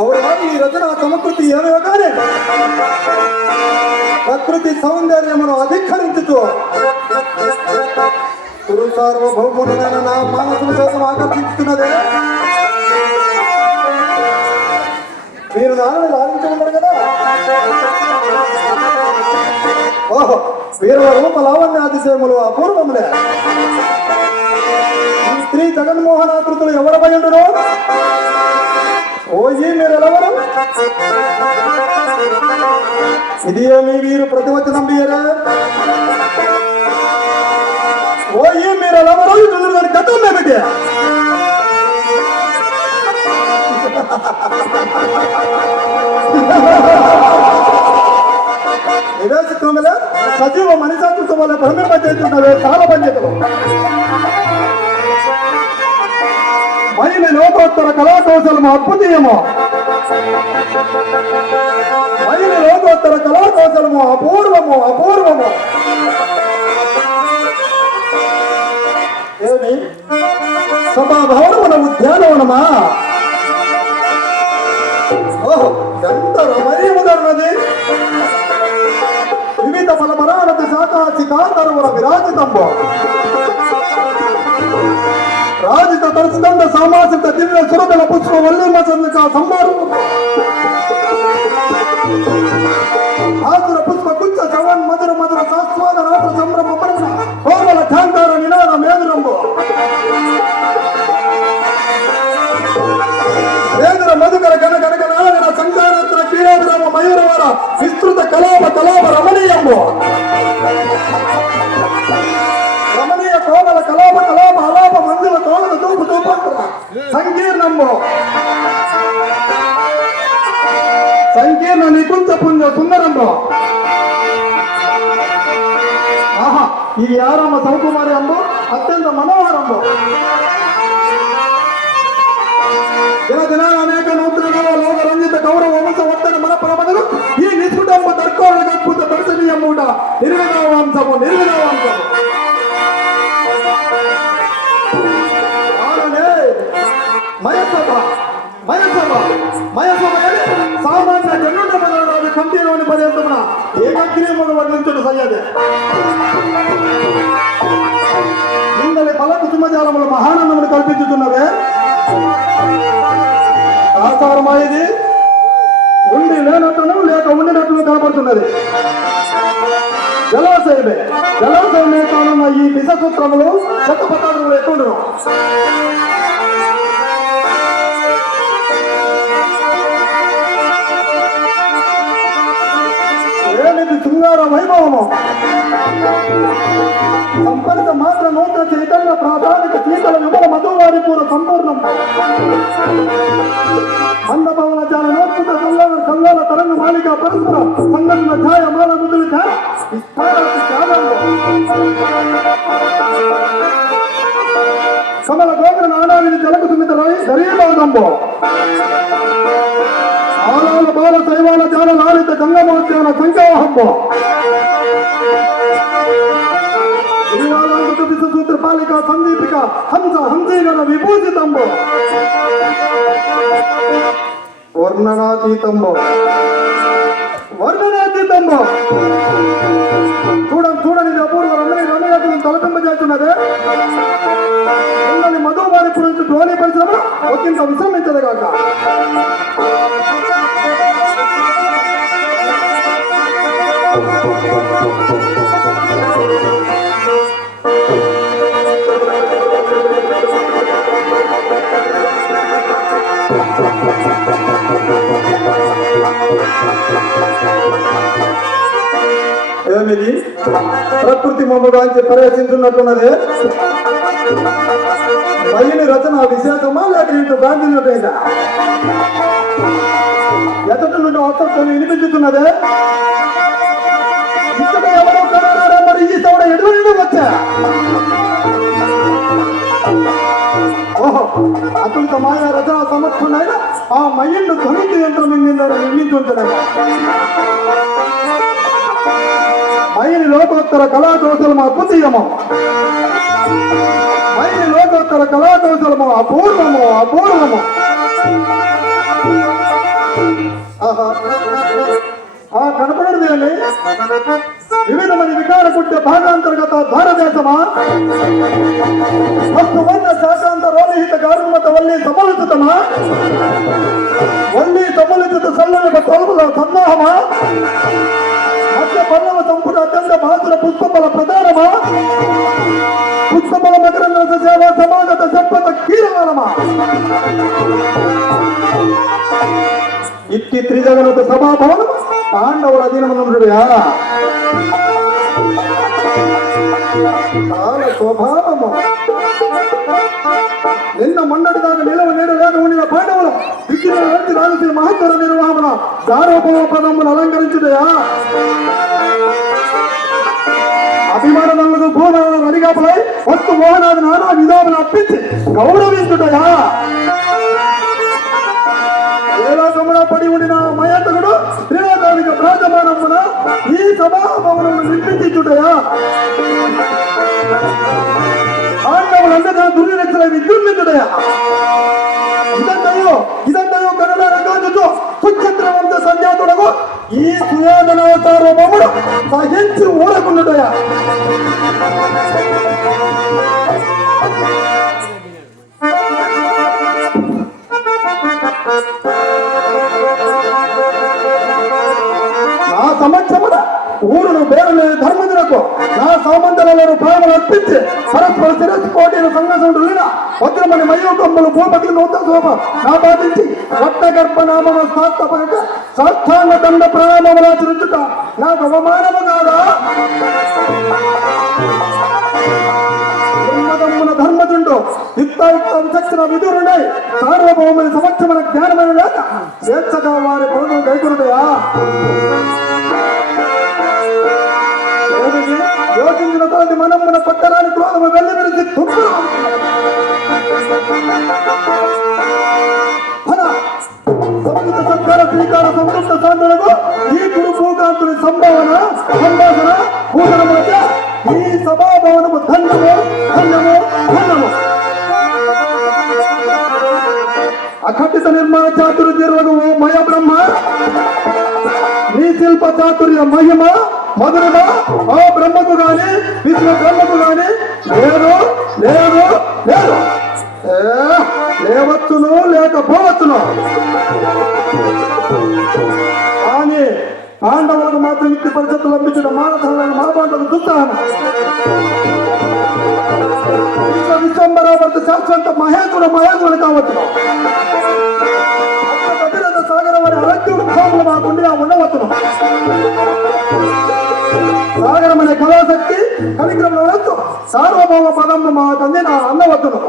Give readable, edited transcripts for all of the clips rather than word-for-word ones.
అవునా ఈ రచన సమకృతి ఏమో కానీ ప్రకృతి సౌందర్యమును అధికరించుతూ గురు సార్వభౌముడైన నా మానసుల కోసం ఆకర్షిస్తున్నదే. మీరు నాన్నని లాభించమన్నారు కదా. ఓహో వీర రూప లావణ్యాతిశయములు అపూర్వములే. ఈ స్త్రీ జగన్మోహనాకృతులు ఎవరపై ఉండును? ఓజీ మీరెవరు? ఇది ఏమి వీరు ప్రతివచనం బియ్యరా? ఓజీ మీరెవరు? ఇటు గతం ఏమిటి? నివేశిత్వములే సజీవ మనిషాకృతం వల్ల భ్రమింపజేస్తున్నవే చాలా పండితులు. మహిళ లోకోత్తర కళాకౌశలము అద్భుతీయము. మహిళ లోకోత్తర కళాకౌశలము అపూర్వము అపూర్వము. ఏమి సభాభవనమున ఉద్యానవనమా? ఓహో ఎంత రమణీయముదన్నది. వివిధ ఫలమరానతి శాఖాచి కాంతరముల విరాజితంబు రాజిత తరస్కంద సామాజిక దివ్య సురగల పుష్ప వల్లిమ చంద్రిక సంబారు ఆసుర పుష్ప గుచ్చ చవన్ మధుర మధుర శాస్వాద రాత్ర సంభ్రమ పరణ కోమల ఠాంకార నినాద మేదురంబు వేదుర మధుకర గణ గణ గణ సంకారాత్ర క్రీడాగ్రామ మయూరవర విస్తృత కలాప కలాప రమణీయంబు రమణీయ కోమల కలాప కలాప అలాప మంజుల తోళన తూపు తూపంత్ర సంకీర్ణంబు సంకీర్ణ నికుంచ పుణ్య సుందరంబు. ఆహా ఈ ఆరమ్మ సౌకుమారి అంబు అత్యంత మనోహరంబు. దినదినాన అనేక నూతన లోక రంజిత గౌరవ వంశ వర్తన మన పరమను ఈ నిష్కుటంబ దర్కోణ అద్భుత దర్శనీయముట నిర్వినావాంశము నిర్వినావాంశము. మయసభ మయసభ మయసభ సామాన్య జనుండ మొదలరాజు కంటిలోని పర్యంతమున ఏకగ్రీమును వర్ణించుడు సయ్యదే. ఇందలి పలకు సుమజాలములు మహానందమును కల్పించుతున్నవే. ఆచారమాయది ఉండి లేనట్టును లేక ఉండినట్టును కనపడుతున్నది. జలాశయమే జలాశయమే కానున్న ఈ విషసూత్రములు శతపథాలు ఎక్కువ. ఏమిటి శృంగార వైభవము? సంపర్క మాత్ర నూతన చైతన్య ప్రాధానిక శీతల విమల మధువారి పూర సంపూర్ణం అందభవన జాల నోత్పుత కల్లాల కల్లాల తరంగ మాలిక పరస్పర సంగన్న ఛాయ మాల ముద్దులు ఛాయ కమల గోగ్ర నానావిని జలకు సుమిత దరీబాదంబో ఆలాల బాల శైవాల జాల లాలిత గంగమోద్యాన సంఖ్యాహంబో సూత్ర పాలిక సందీపిక హంస హంసీగణ విభూషితంబో వర్ణనాతీతంబో వర్ణనాతీతంబో. చూడని అపూర్వ రమణీయతను తలపింపజేస్తున్నదే. మధువారి పురించి ధ్వని పరిశ్రమ ఒకంత విశ్రమించదుగాక. ఏమిది ప్రకృతి మమ్మగాంచి ప్రవేశించున్నట్టున్నదే. మహిళ రచన విశాఖమా లేక ఇంటూ గాంధీనట్టయినా ఎతటి నుండి అవసరం వినిపించుతున్నదే. ఇక్కడ ఎవరో కన్నారా మరి ఈ సౌడ ఎటువంటి వచ్చా? ఓహో అతనిత మాయా రచన సమర్థుడైన ఆ మహిళను ధ్వనికి యంత్రం నిర్మించుంటాడు. మహిళ లోకోత్తర కళాకౌశలము అద్భుతీయము. మహిళ లోకోత్తర కళాకౌశలము అపూర్వము అపూర్వము. ఆహా ఆ కనపడదు అని వివిధమైన వికార పుట్టే భాగాంతర్గత భారతదేశమా వస్తు వర్ణ శాకాంత రోహిత గారుమత వల్లి సమలుచితమా వల్లి సమలుచిత సల్లనిక తొలపుల సన్నాహమా మధ్య పల్లవ సంపుట అత్యంత భాసుల పుష్పబల ప్రధానమా పుష్పబల మకరంద సేవ సమాగత చెప్పత కీలవాలమా ఇట్టి త్రిజగనత సభాభవనం పాండవుల అధీనమునుడుయా చాలా స్వభావము నిన్న మొన్నటి దాకా నిలవ నేడు లేక ఉండిన పాండవులు విద్యుత్ నడిచి రాజుల మహత్తర నిర్వహణ సార్వభౌమ పదములు అలంకరించుటయా అభిమానములకు భూమాలను అడిగాపులై వస్తు మోహనాది నానా విధాములు అప్పించి గౌరవించుటయా ఏలాకమున పడి ఉండిన మయంతకుడు త్రిలోకానికి ప్రాజమానమున ఈ సభాభవనము నిర్మించుటయా పాండవులందరూ దుర్నిరక్షణ విజృంభించుటయా ఇదంతయో కన్నడ రంగాజుతో సుచంద్ర వంశ సంజాతుడకు ఈ సుయోధన సార్వభౌముడు సహించి ఊరకుండుటయా నా సమక్షమున ఊరును పేరుని ధర్మజులకు నా సౌమంతలలో ప్రేమలు అర్పించి పరస్పర శిరస్సు కోటిన సంఘసుడు వజ్రమని మయోకంబులు భూపతి నూతన శోభ నా బాధించి వట్ట గర్భనామను స్థాపక సాష్టాంగ దండ ప్రణామములు ఆచరించుట నాకు అవమానము కాదా ధర్మజుండు యుక్తాయుక్త విచక్షణ విధురుడై సార్వభౌముని సమక్షమైన జ్ఞానమైన లేక స్వేచ్ఛగా వారి పనులు కైకొనుడయా యోచించిన తోటి మనమున పట్టరాని క్రోధము వెళ్ళి విడిచి తుప్పులు సంయుక్త సత్కార శ్రీకార సంతృప్త సాంతులకు ఈ గురు భూకాంతుని సంభాషణ భూషణ మధ్య ఈ సభాభవనము ధన్యము ధన్యము ధన్యము అఖండిత నిర్మాణ చాతుర్యులకు ఓ మయ బ్రహ్మ నీ శిల్ప చాతుర్య మహిమ మధురమ ఆ బ్రహ్మకు గాని విశ్వ బ్రహ్మకు గాని లేదు లేదు లేదు లేవచ్చును లేకపోవచ్చును కానీ పాండవులకు మాత్రం ఇట్టి పరిస్థితులు లభించిన మానసాలను మహాపాండవులు చూస్తాను విశ్వంబరావర్త శాశ్వత మహేంద్రుడు కావచ్చును అభిరథ సాగర వారి అరక్యుడు భావములు మా గుండెగా ఉండవచ్చును సాగరం అనే కళాశక్తి కలిగ్రంలో వద్దు సార్వభౌమ పదము మా తండ్రి నా అందవచ్చును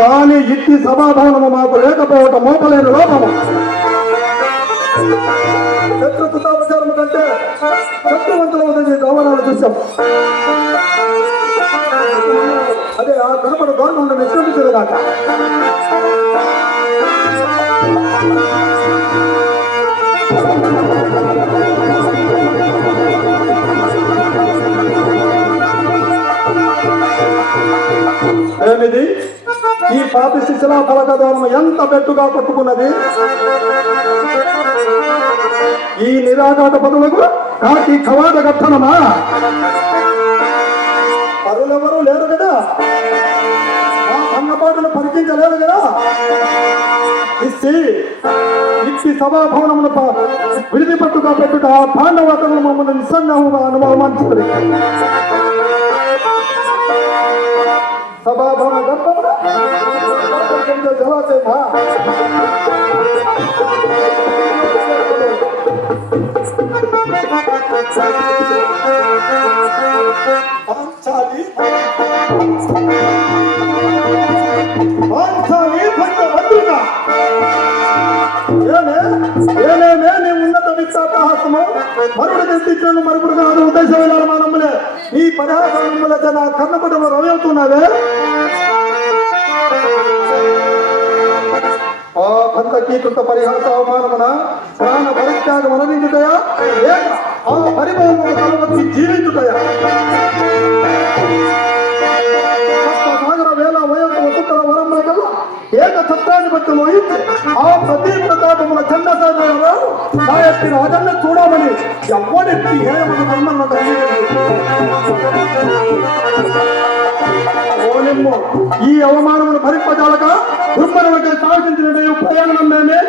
కానీ ఇట్టి సభాభవనము మాకు లేకపోవటం మోపలేని లోపము శత్రుతాపచారము కంటే శత్రువంతుల వద్ద గౌరవాలు చూసాం అదే ఆ కనపడ గవర్నమెంట్ నిశ్చయించదు కాక ఏమిది ఈ పాపి శిశిలా ఫలకద్వారం ఎంత పెట్టుగా కొట్టుకున్నది ఈ నిరాఘాత పదులకు కాకి కవాద గట్టనమా పరులెవరూ లేరు కదా ఆ అన్నపాటును పరికించలేదు కదా ఇచ్చి సభాభవనమును విడిది పట్టుగా పెట్టుట పాండవతను మమ్మల్ని నిస్సందేహంగా అనుభవమానిస్తుంది సభాభవన గర్భమున జలాశయమా ఏనేమే నీ ఉన్నత విత్తాపహాసము మరుడు తెచ్చిచ్చాను మరుగుడు కాదు ఉద్దేశం మానమ్మలే ఈ పరిహాసముల జన కన్నపటంలో రవవుతున్నావే ఆ భంతకీకృత పరిహాస అవమానమున ప్రాణ పరిత్యాగం అనరించుటయా లేక ఆ పరిభవము జీవించుటయా సాగర వేల వయస్సు వసుకల వరముల కల్లా ఏక సత్రాన్ని ఆధిపత్యం వహించి ఆ ప్రతి ప్రతాపముల చంద్రశేఖర నా ఎత్తి రాజన్న చూడమని ఎవ్వడెత్తి ఏమని ధర్మన్న ఓనిమ్మో ఈ అవమానమును భరింపజాలక దుర్మరణకై సాగించిన ప్రయాణం మేమే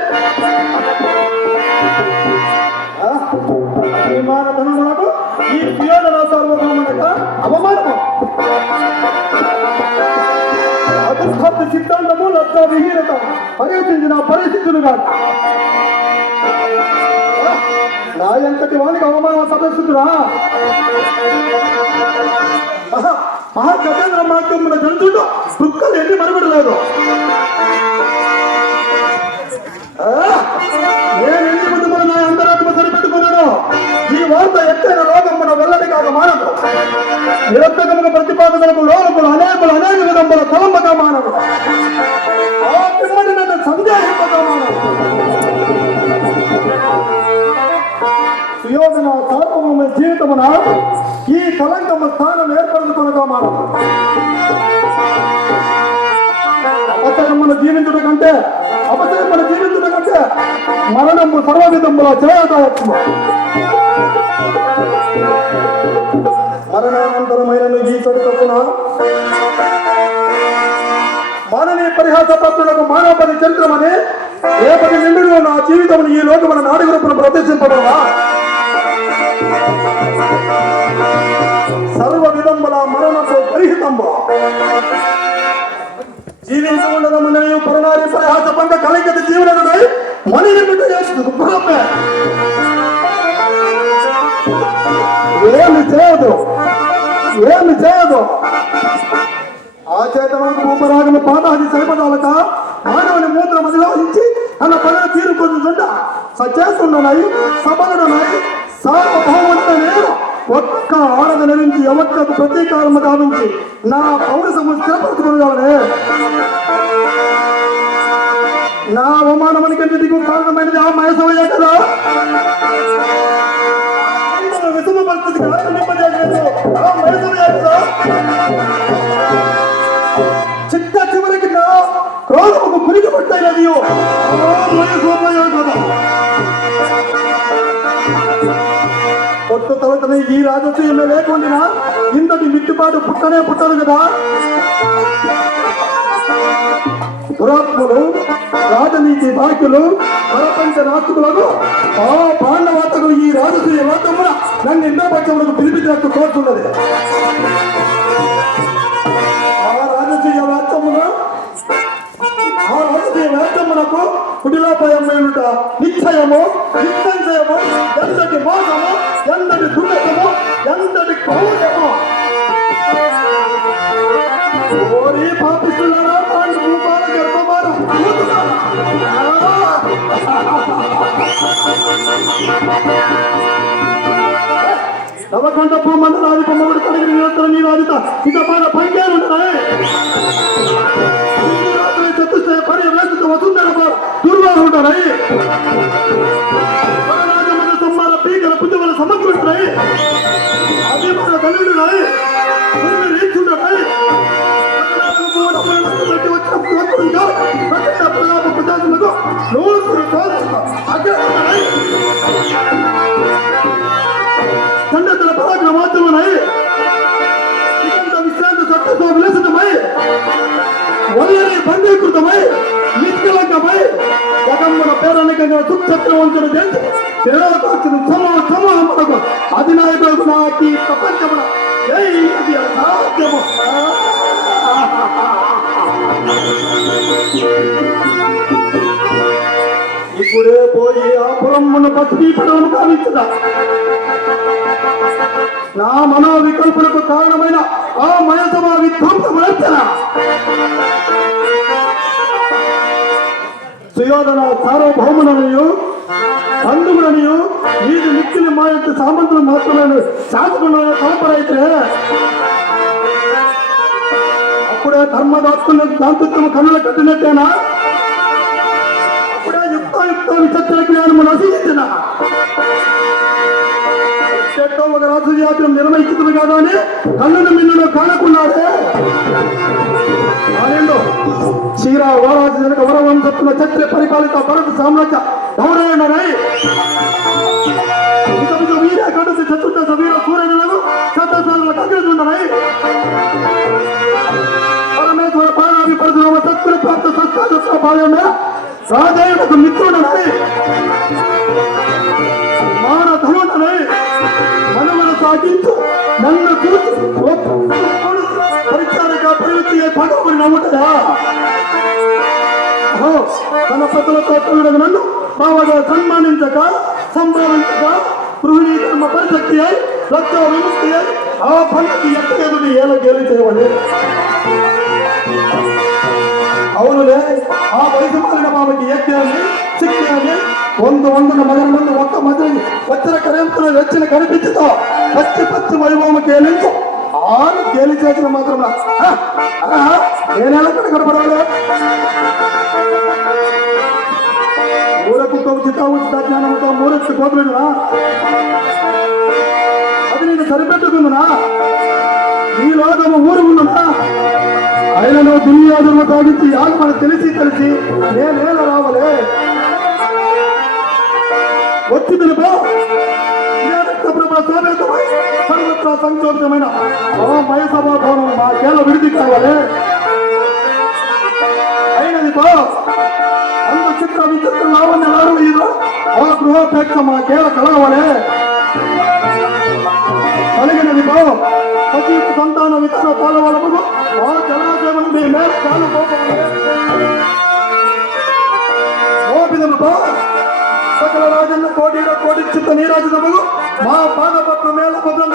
విమానధనములకు ఈ సుయోధన సార్వభౌమునక అవమానము అదుర్భక్తి సిద్ధాంతము లక్ష విహీనత పర్యటించిన పరిస్థితులుగా నా ఎంతటి వానికి అవమానం సదస్సురా మహాగజేంద్ర మార్గమున జంతుడు దుఃఖాలు ఎన్ని మరబడలేదు నేను ఎన్ని ముందు నా అంతరాత్మ సరిపెట్టుకున్నాను ఈ వార్త ఎత్తైన రోగమున వెల్లడి కాక మానదు నిరర్థకముగా ప్రతిపాదనలకు లోనకులు అనేక విధముల తలంబగా మానదు ఆ పిమ్మడి నన్ను సందేహింపగా మానదు సుయోధన సార్వభౌమ జీవితమున ఈ కలంకము స్థానం ఏర్పరచుకొనగా మానదు అపచరమును జీవించడం కంటే మరణము సర్వవిధముల చేయదాయత్మ మరణానంతరమైన ఈ చెడు తప్పున మానవీ పరిహాస పత్రులకు మానవపది చరిత్రమని రేపటి నిండు నా జీవితమును ఈ లోకమున నాడుగురుపును ప్రదర్శింపడవా సర్వ విధముల మరణపు పరిహితంబు జీవించకుండా పరనారి ప్రయాస పంట కలిగిన జీవనమై మనిని బిడ్డ చేస్తుంది ఏమి చేయదు ఆ చేతనకు ఉపరాగము పాదాది సరిపడాలక మానవుని మూత్రం అధిలోహించి తన పనులు తీరుకుంటుంట సచేస్తున్నాయి సబలుడున్నాయి సార్వభౌమంత నేను ఒక్క ఆడద నుంచి ఎవరికి ప్రతీకారము గావించి నా పౌరసము స్థిరపరచుకున్నానే నా అవమానమునికంటికి కారణమైనది ఆ మహేశమయ్యే కదా విషమ పరిస్థితికి ఆ మహేశమయ్యే కదా చిట్ట చివరికి నా క్రోధముకు పురిగి పట్టాయి మహేశమయ్యే కదా కొత్త తరగతి ఈ రాజకీయంలో లేకుండా ఇంతటి మిట్టుబాటు పుట్టదు కదా దురాత్ములు రాజనీతి బాధ్యులు ప్రపంచ నాస్తికులకు ఆ పాండవాతకులు ఈ రాజకీయ లోకమున నన్ను ఇంద్రపక్షములకు పిలిపించినట్టు కోరుతున్నది ఆ రాజకీయ వేత్తమునకు కుటిలోపయమైనట నిశ్చయము నిశ్చయము ఎంతటి మోసము ఎంతటి దుర్గము ఎంతటి క్రౌర్యము ఓరి పాపిస్తున్నారా పాండు భూపాల గర్భమానం నవకంఠ భూమండలాది బొమ్మడు కలిగిన నిరంతర నీరాదిత ఇక మన పంకేలుంటాయి చతుస్తే పర్యవేక్షిత వసుందర దుర్వాహుంటాయి రాజమల సమ్మాల పీకల పుణ్యమల సమగ్రుంటాయి అభిమాన కలిగినాయి రీచుంటాయి ప్రజలకు ఖండతల పరాక్రమాత్మనై విశ్రాంతి సత్యతో విలసితమై వల్లని బంధీకృతమై నిష్కలంకమై జగమ్మల పేరనికంగా సుక్షత్రవంతుడు చేసి శిరోతాక్షను సమూహములకు అధినాయకులకు నాకు ఈ ప్రపంచమున సాధ్యము ఇప్పుడే పోయి ఆ పురమ్మును బతికీపడము కావించదా నా మనోవికల్పనకు కారణమైన ఆ మయసభా విధ్వంసమర్చన సుయోధన సార్వభౌములనియు బంధువులనియు వీధి మిక్కిలి మా యొక్క సామంతులు మాత్రమే శాసకులను కలపరైతే అప్పుడే ధర్మదాత్తులు దాంతత్వము కనులు కట్టినట్టేనా అప్పుడే యుక్త విచక్షణ జ్ఞానము నశించిన ఎట్టో ఒక రాజయాత్రం నిర్వహించుతుంది కదా అని కన్నును మిన్నును కానకున్నాడే ఆనందో క్షీర వారాజు జనక వరవంశత్తుల ఛత్ర పరిపాలిత భరత సామ్రాజ్య గౌరవనరై వీర కంటే చతుర్థ వీర సూర్యులను సత్తసాల కగ్గుతుండనై పరమేశ్వర పారాది పరశురామ తత్వ ప్రాప్త సత్తాదత్వ భాగమే రాజయులకు మిత్రుడనై మాన ధనుడనై మనవన సాగించు నన్ను చూసి పరిచారక ప్రవృత్తి పగబడి నవ్వుటదా తన పతులతో తల్లుడు నన్ను బావగా సన్మానించక సంభావించక గృహిణీ ధర్మ పరిశక్తి అయి లక్ష విముక్తి అయి ఆ పనికి ఎక్కడేది ఏల గేలి చేయవలే అవునులే ఆ వయసు మారిన బాబుకి యజ్ఞాన్ని శక్తిని వందన మగన ముందు ఒక్క మధ్యని వచ్చిన కరెంతులు వచ్చిన కనిపించుతో పచ్చి వైభవం కేలించు ఆరు గేలి చేసిన మాత్రం నేనెలా కనపడాలి ఊరకు ఉచిత జ్ఞానంతో మూరెత్తి కోతలేదునా అది నేను సరిపెట్టుకుందునా ఈ లోకము ఊరు ఉండునా ఆయనను దునియాదులు తాగించి ఆగమని తెలిసి నేనేలా రావలే వచ్చి తెలుపా సర్వత్రా సంక్షోభితమైన మయసభా భవనం మా కేల విడిది కావాలి అయినది బా అంత చిత్ర విచిత్ర లావణ్యాలు ఇది ఆ గృహోపేక్ష మా కేల కలగవలే కలిగినది బా సజీవ సంతాన విత్తన పాలవలము ఆ జలాశయం మీ మేర కాలు పోపిదము బా సకల రాజన్న కోటి చిత్త నీరాజనములు మా పాదపట్ల మేళ పదం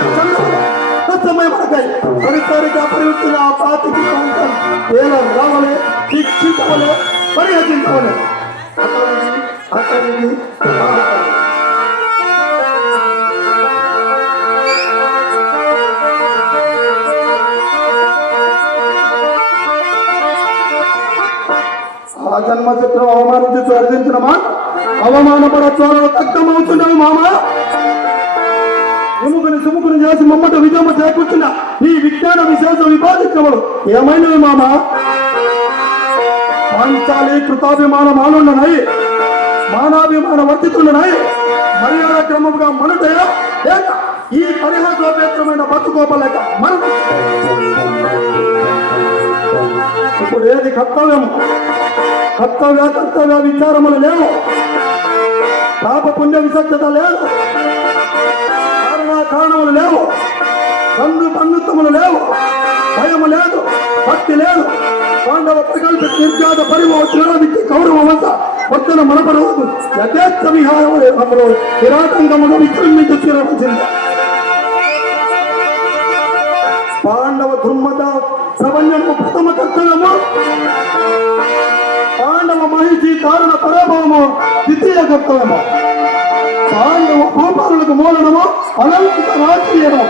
చంద్రమయ మనకై పరిసరిక ప్రవృత్తిగా ఆ పాతికి ఏల రావలే శిక్షించవలే పరిహరించవలే అతనికి ఆ జన్మ చిత్రం అవమానించి అర్జించిన మాట అవమానపడ చోళ తగ్గమవుతున్నావు మామ సుముకుని చేసి మమ్మట విజయమ చేకూర్చున్న ఈ విజ్ఞాన విశేష విభాజికములు ఏమైనవి మామ పాంచాలి కృతాభిమానమానుండనై మానాభిమాన వర్తితుండనై మర్యాద క్రమముగా మనుటయా లేక ఈ పరిహాసోపేత్రమైన బతుకోపలేక మరణం ఇప్పుడు ఏది కర్తవ్యము కర్తవ్య విచారములు లేవు పాప పుణ్య విసక్తత లేదు కారణములు లేవు బంధుత్వములు లేవు భయము లేదు భక్తి లేదు పాండవ ప్రకల్ప నిర్జాత పరిమోచనకి కౌరవమంత వద్దన మనపడవద్దు యథేచ్ఛ విహారములు విరాటంగముగా విజృంభించి తీరవలసింది పాండవ దుర్మత ప్రపంచము ప్రథమ కర్తవ్యము పాండవ మహిషి దారుణ పరాభవము ద్వితీయ కర్తవ్యము పాండవ గోపాలకు మూలనము అనంత రాజకీయము